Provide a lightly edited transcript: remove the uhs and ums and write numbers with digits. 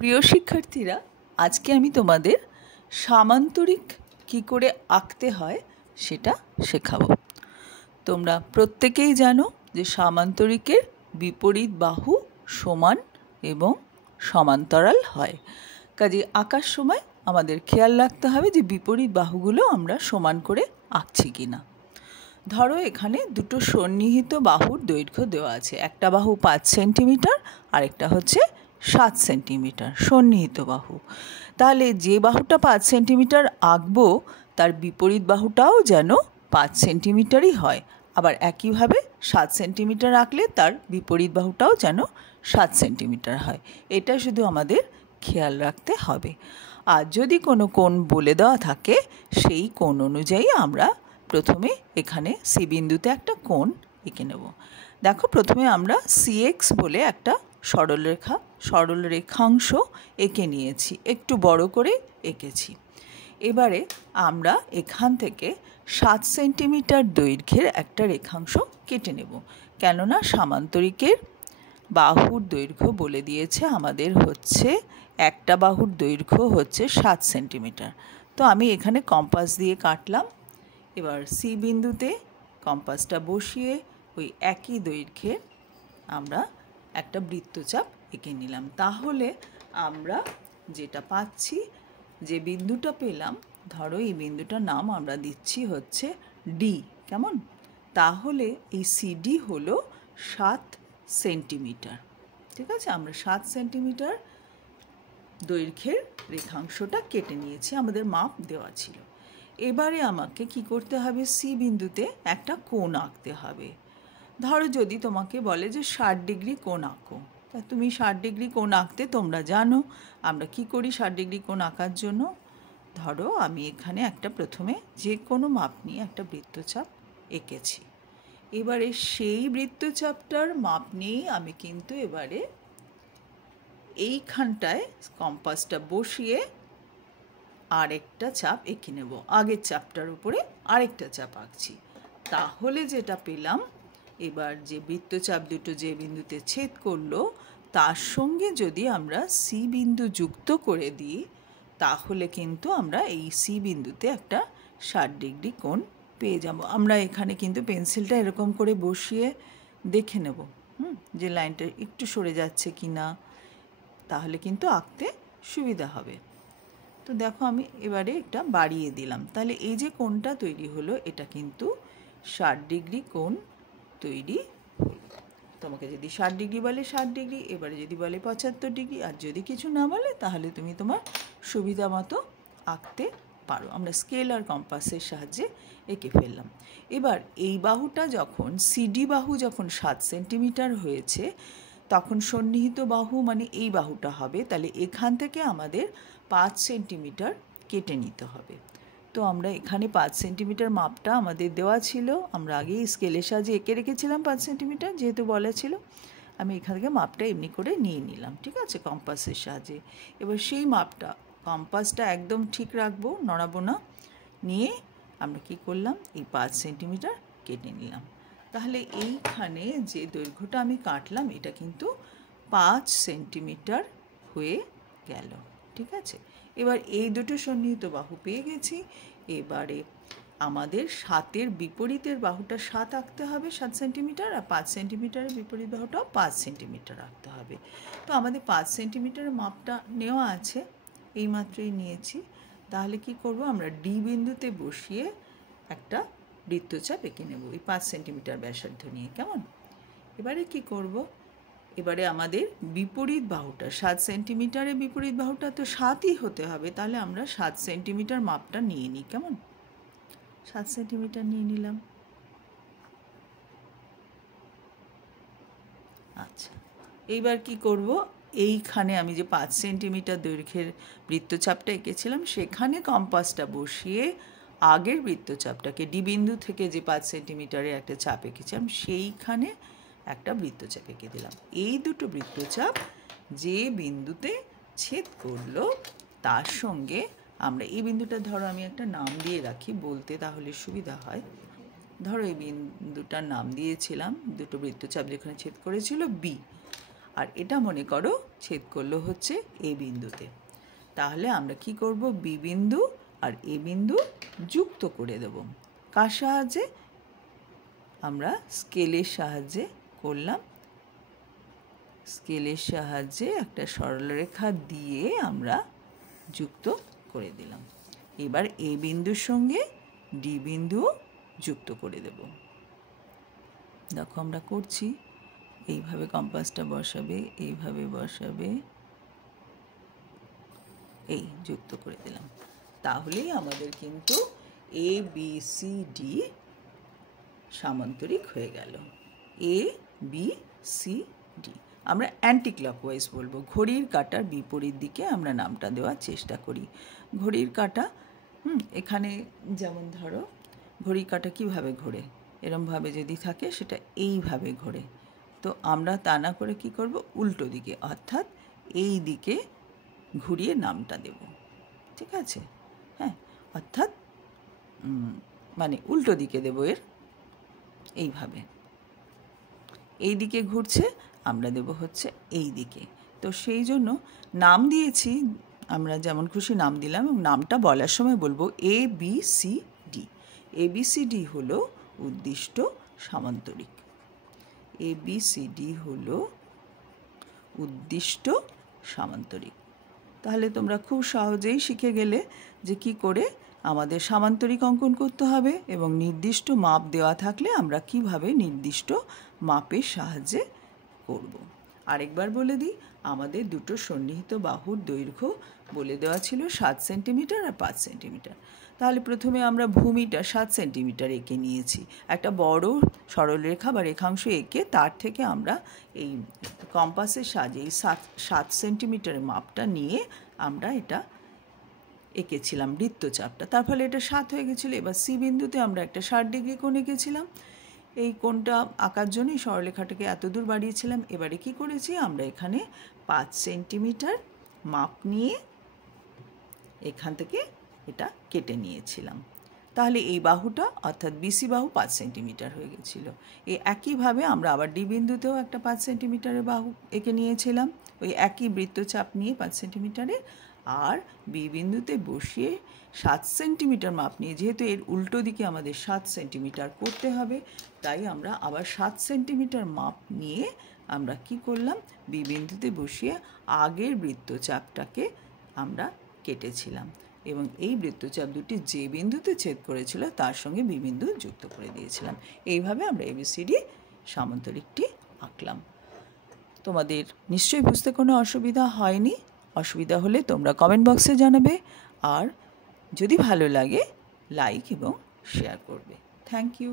প্রিয় শিক্ষার্থীরা, আজকে আমি তোমাদের সামান্তরিক কি করে আঁকতে হয় সেটা শেখাবো। তোমরা প্রত্যেকেই জানো যে সামান্তরিকের বিপরীত বাহু সমান এবং সমান্তরাল হয়। কাজে আঁকার সময় আমাদের খেয়াল রাখতে হবে যে বিপরীত বাহুগুলো আমরা সমান করে আঁকছি কিনা। ধরো এখানে দুটো সন্নিহিত বাহুর দৈর্ঘ্য দেওয়া আছে, একটা বাহু 5 সেন্টিমিটার আরেকটা হচ্ছে 7 সেন্টিমিটার, সন্নিহিত বাহু। তাহলে যে বাহুটা 5 সেন্টিমিটার আঁকবো তার বিপরীত বাহুটাও যেন 5 সেন্টিমিটারই হয়, আবার একইভাবে 7 সেন্টিমিটার আঁকলে তার বিপরীত বাহুটাও যেন 7 সেন্টিমিটার হয়। এটা শুধু আমাদের খেয়াল রাখতে হবে। আর যদি কোনো কোণ বলে দেওয়া থাকে সেই কোণ অনুযায়ী আমরা প্রথমে এখানে সি বিন্দুতে একটা কোণ এঁকে নেব। দেখো, প্রথমে আমরা সিএক্স বলে একটা সরলরেখাংশ এঁকে নিয়েছি, একটু বড় করে এঁকেছি। এবারে আমরা এখান থেকে 7 সেন্টিমিটার দৈর্ঘ্যের একটা রেখাংশ কেটে নেব, কেননা সামান্তরিকের বাহুর দৈর্ঘ্য বলে দিয়েছে আমাদের হচ্ছে একটা বাহুর দৈর্ঘ্য হচ্ছে 7 সেন্টিমিটার। তো আমি এখানে কম্পাস দিয়ে কাটলাম। এবার সি বিন্দুতে কম্পাসটা বসিয়ে ওই একই দৈর্ঘ্যের আমরা একটা বৃত্তচাপ এঁকে নিলাম। তাহলে আমরা যেটা পাচ্ছি, যে বিন্দুটা পেলাম, ধরো এই বিন্দুটার নাম আমরা দিচ্ছি হচ্ছে ডি, কেমন? তাহলে এই সিডি হলো 7 সেন্টিমিটার। ঠিক আছে, আমরা 7 সেন্টিমিটার দৈর্ঘ্যের রেখাংশটা কেটে নিয়েছি, আমাদের মাপ দেওয়া ছিল। এবারে আমাকে কি করতে হবে, সি বিন্দুতে একটা কোণ আঁকতে হবে। ধরো যদি তোমাকে বলে যে 60 ডিগ্রি কোণ আঁকো, তা তুমি 60 ডিগ্রি কোণ আঁকতে তোমরা জানো আমরা কি করি 60 ডিগ্রি কোণ আঁকার জন্য। ধরো আমি এখানে একটা প্রথমে যে কোনো মাপ নিয়ে একটা বৃত্তচাপ এঁকেছি। এবারে সেই বৃত্তচাপটার মাপ নিয়েই আমি কিন্তু এবারে এইখানটায় কম্পাসটা বসিয়ে আরেকটা চাপ এঁকে নেব, আগের চাপটার উপরে আরেকটা চাপ আঁকছি। তাহলে যেটা পেলাম, এবার যে বৃত্তচাপ দুটো যে বিন্দুতে ছেদ করলো তার সঙ্গে যদি আমরা সি বিন্দু যুক্ত করে দিই, তাহলে কিন্তু আমরা এই সি বিন্দুতে একটা 60 ডিগ্রি কোণ পেয়ে যাব। আমরা এখানে কিন্তু পেন্সিলটা এরকম করে বসিয়ে দেখে নেব যে লাইনটা একটু সরে যাচ্ছে কি না, তাহলে কিন্তু আঁকতে সুবিধা হবে। তো দেখো আমি এবারে একটা বাড়িয়ে দিলাম, তাহলে এই যে কোণটা তৈরি হলো এটা কিন্তু 60 ডিগ্রি কোণ তৈরি হলো। তোমাকে যদি 60 ডিগ্রি বলে 60 ডিগ্রি, এবারে যদি বলে 75 ডিগ্রি, আর যদি কিছু না বলে তাহলে তুমি তোমার সুবিধা মতো আঁকতে পারো। আমরা স্কেল আর কম্পাসের সাহায্যে এঁকে ফেললাম। এবার এই বাহুটা যখন সিডি বাহু যখন 7 সেন্টিমিটার হয়েছে, তখন সন্নিহিত বাহু মানে এই বাহুটা হবে, তাহলে এখান থেকে আমাদের 5 সেন্টিমিটার কেটে নিতে হবে। তো আমরা এখানে 5 সেন্টিমিটার মাপটা আমাদের দেওয়া ছিল, আমরা আগেই স্কেলের সাহায্যে এঁকে রেখেছিলাম 5 সেন্টিমিটার, যেহেতু বলা ছিল। আমি এখান থেকে মাপটা এমনি করে নিয়ে নিলাম, ঠিক আছে, কম্পাসের সাহায্যে। এবার সেই মাপটা, কম্পাসটা একদম ঠিক রাখবো, নড়াবো না, নিয়ে আমরা কি করলাম, এই 5 সেন্টিমিটার কেটে নিলাম। তাহলে এইখানে যে দৈর্ঘ্যটা আমি কাটলাম এটা কিন্তু 5 সেন্টিমিটার হয়ে গেল, ঠিক আছে। এবার এই দুটো সন্নিহিত বাহু পেয়ে গেছি। এবারে আমাদের 7-এর বিপরীতের বাহুটা 7 আঁকতে হবে 7 সেন্টিমিটার, আর 5 সেন্টিমিটারের বিপরীত বাহুটাও 5 সেন্টিমিটার আঁকতে হবে। তো আমাদের 5 সেন্টিমিটারের মাপটা নেওয়া আছে, এইমাত্রই নিয়েছি। তাহলে কি করব, আমরা ডি বিন্দুতে বসিয়ে একটা বৃত্তচাপ এঁকে নেব এই 5 সেন্টিমিটার ব্যাসার্ধ নিয়ে, কেমন? এবারে কি করব, এবারে আমাদের বিপরীত বাহুটা 7 সেন্টিমিটারের বিপরীত বাহুটা তো 7ই হতে হবে, তাহলে আমরা 7 সেন্টিমিটার মাপটা নিয়ে নিই, কেমন? 7 সেন্টিমিটার নিয়ে নিলাম। আচ্ছা, এইবার কি করব, এইখানে আমি যে 5 সেন্টিমিটার দৈর্ঘ্যের বৃত্তচাপটা এঁকেছিলাম সেখানে কম্পাসটা বসিয়ে আগের বৃত্তচাপটাকে ডি বিন্দু থেকে যে 5 সেন্টিমিটারের একটা চাপ এঁকেছিলাম সেইখানে একটা বৃত্তচাপ এঁকে দিলাম। এই দুটো বৃত্তচাপ যে বিন্দুতে ছেদ করলো তার সঙ্গে আমরা এই বিন্দুটা, ধরো আমি একটা নাম দিয়ে রাখি বলতে, তাহলে সুবিধা হয়। ধরো এই বিন্দুটার নাম দিয়েছিলাম, দুটো বৃত্তচাপ যেখানে ছেদ করেছিল বি। আর এটা মনে করো ছেদ করলো হচ্ছে এ বিন্দুতে। তাহলে আমরা কি করব, বি বিন্দু আর এ বিন্দু যুক্ত করে দেব। কার সাহায্যে? আমরা স্কেলের সাহায্যে করলাম। স্কেলের সাহায্যে একটা সরলরেখা দিয়ে আমরা যুক্ত করে দিলাম। এবার এ বিন্দুর সঙ্গে ডি বিন্দুও যুক্ত করে দেব। দেখো আমরা করছি, এইভাবে কম্পাসটা বসাবে, এইভাবে বসাবে, এই যুক্ত করে দিলাম। তাহলেই আমাদের কিন্তু এ বি সি ডি সামান্তরিক হয়ে গেল। এ বি সি ডি আমরা অ্যান্টি ক্লকওয়াইজ বলবো, ঘড়ির কাঁটার বিপরীত দিকে আমরা নামটা দেওয়ার চেষ্টা করি। ঘড়ির কাঁটা এখানে যেমন ধরো ঘড়ির কাঁটা কীভাবে ঘোরে, এরমভাবে যদি থাকে সেটা এইভাবে ঘোরে। তো আমরা তা না করে কী করব, উল্টো দিকে অর্থাৎ এই দিকে ঘুরিয়ে নামটা দেব। ঠিক আছে? হ্যাঁ, অর্থাৎ মানে উল্টো দিকে দেব এর, এইভাবে এই দিকে ঘুরছে, আমরা দেব হচ্ছে এই দিকে। তো সেই জন্য নাম দিয়েছি, আমরা যেমন খুশি নাম দিলাম, এবং নামটা বলার সময় বলবো A B C D. A B C D হলো উদ্দিষ্ট সামান্তরিক। এ বি সি ডি হলো উদ্দিষ্ট সামান্তরিক। তাহলে তোমরা খুব সহজেই শিখে গেলে যে কি করে আমাদের সামান্তরিক অঙ্কন করতে হবে, এবং নির্দিষ্ট মাপ দেওয়া থাকলে আমরা কিভাবে নির্দিষ্ট মাপের সাহায্যে করব। আরেকবার বলে দিই, আমাদের দুটো সন্নিহিত বাহুর দৈর্ঘ্য বলে দেওয়া ছিল 7 সেন্টিমিটার আর 5 সেন্টিমিটার। তাহলে প্রথমে আমরা ভূমিটা 7 সেন্টিমিটার এঁকে নিয়েছি, একটা বড় সরলরেখা বা রেখাংশ এঁকে তার থেকে আমরা এই কম্পাসের সাহায্যে এই 7 সেন্টিমিটারের মাপটা নিয়ে আমরা এটা এঁকেছিলাম বৃত্তচাপটা। তার ফলে এটা 7 হয়ে গেছিলো। এবার সি বিন্দুতে আমরা একটা 60 ডিগ্রি কোণ এঁকেছিলাম। এই কোণটা আঁকার জন্যই সরলরেখাটাকে এত দূর বাড়িয়েছিলাম। এবারে কি করেছি, আমরা এখানে 5 সেন্টিমিটার মাপ নিয়ে এখান থেকে এটা কেটে নিয়েছিলাম। তাহলে এই বাহুটা অর্থাৎ বিসি বাহু 5 সেন্টিমিটার হয়ে গেছিলো। এই একইভাবে আমরা আবার ডি বিন্দুতেও একটা 5 সেন্টিমিটারের বাহু এঁকে নিয়েছিলাম, ওই একই বৃত্তচাপ নিয়ে 5 সেন্টিমিটারের। আর বি বিন্দুতে বসিয়ে 7 সেন্টিমিটার মাপ নিয়ে, যেহেতু এর উল্টো দিকে আমাদের 7 সেন্টিমিটার করতে হবে, তাই আমরা আবার 7 সেন্টিমিটার মাপ নিয়ে আমরা কি করলাম, বি বিন্দুতে বসিয়ে আগের বৃত্তচাপটাকে আমরা কেটেছিলাম, এবং এই বৃত্তচাপ দুটি যে বিন্দুতে ছেদ করেছিল তার সঙ্গে বি বিন্দু যুক্ত করে দিয়েছিলাম। এইভাবে আমরা এবিসিডি সামান্তরিকটি আঁকলাম। তোমাদের নিশ্চয়ই বুঝতে কোনো অসুবিধা হয়নি। অসুবিধা হলে তোমরা কমেন্ট বক্সে জানাবে, আর যদি ভালো লাগে লাইক এবং শেয়ার করবে। Thank you.